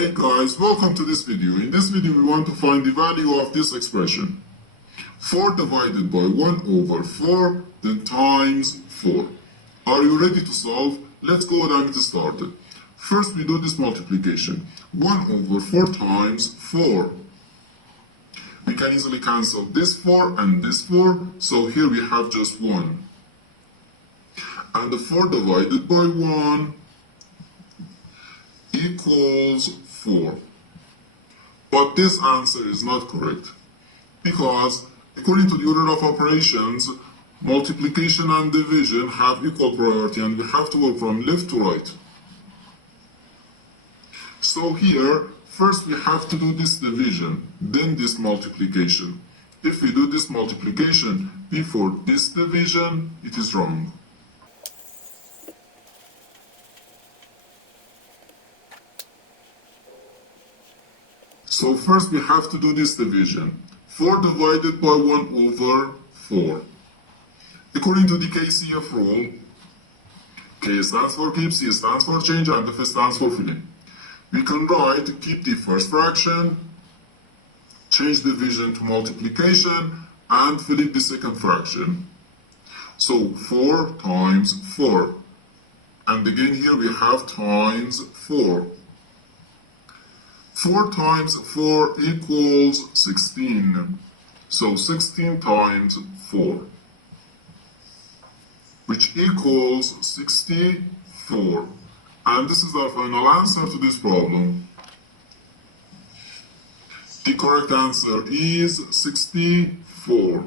Hey guys, welcome to this video. In this video we want to find the value of this expression. 4 divided by 1 over 4, then times 4. Are you ready to solve? Let's go ahead and get started. First we do this multiplication. 1 over 4 times 4. We can easily cancel this 4 and this 4, so here we have just 1. And the 4 divided by 1 equals 4. But this answer is not correct, because according to the order of operations, multiplication and division have equal priority and we have to work from left to right. So here, first we have to do this division, then this multiplication. If we do this multiplication before this division, it is wrong. So first we have to do this division. 4 divided by 1 over 4. According to the KCF rule, K stands for keep, C stands for change, and F stands for filling. We can write keep the first fraction, change division to multiplication, and fill in the second fraction. So 4 times 4. And again here we have times 4. 4 times 4 equals 16. So 16 times 4, which equals 64. And this is our final answer to this problem. The correct answer is 64.